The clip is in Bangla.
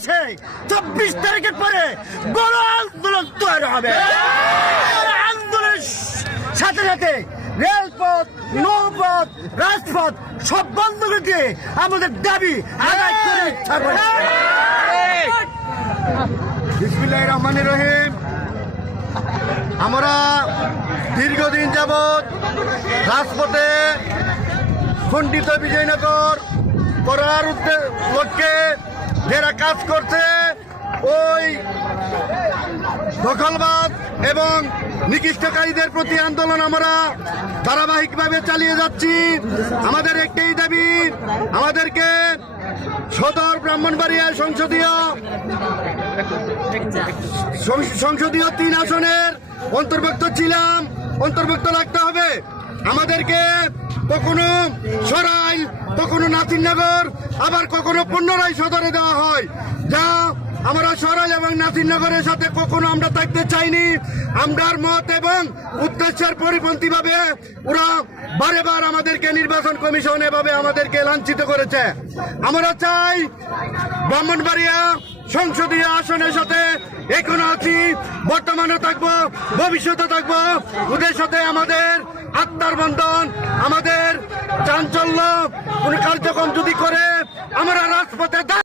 মাসে 24 তারিখের পরে বড় আন্দোলন তৈরি হবে। আন্দোলনের সাথে সাথে রেলপথ, নৌপথ, রাজপথ সব বন্ধ করে দিয়ে আমাদের দাবি আদায় করে ছাড়বো। বিসমিল্লাহির রহমানির রহিম। আমরা দীর্ঘদিন যাবৎ রাজপথে খণ্ডিত বিজয়নগর করার লক্ষ্যে যারা কাজ করছে, ওই দখলবাদ এবং নিকৃষ্টকারীদের প্রতি আন্দোলন আমরা ধারাবাহিকভাবে চালিয়ে যাচ্ছি। আমাদের একটাই দাবি, আমাদেরকে সদর ব্রাহ্মণবাড়িয়া সংসদীয় 3 আসনের অন্তর্ভুক্ত রাখতে হবে। আমাদেরকে কখনো সরাইল, কখনো নাসিরনগর, আবার কখনো পুনরায় সদরে দেওয়া হয়, যা আমরা সরাইল এবং নাসিরনগরের সাথে কখনো আমরা থাকতে চাইনি। আমরার মত এবং উদ্দেশ্যের পরিপন্থীভাবে ওরা বারেবার আমাদেরকে নির্বাচন কমিশন এভাবে আমাদেরকে লাঞ্ছিত করেছে। আমরা চাই ব্রাহ্মণবাড়িয়া সংসদীয় আসনের সাথে এখনো আছি, বর্তমানে থাকবো, ভবিষ্যতে থাকবো। ওদের সাথে আমাদের আত্মার বন্ধন, আমাদের চাঞ্চল্য কোন কার্যক্রম যদি করে আমরা রাজপথে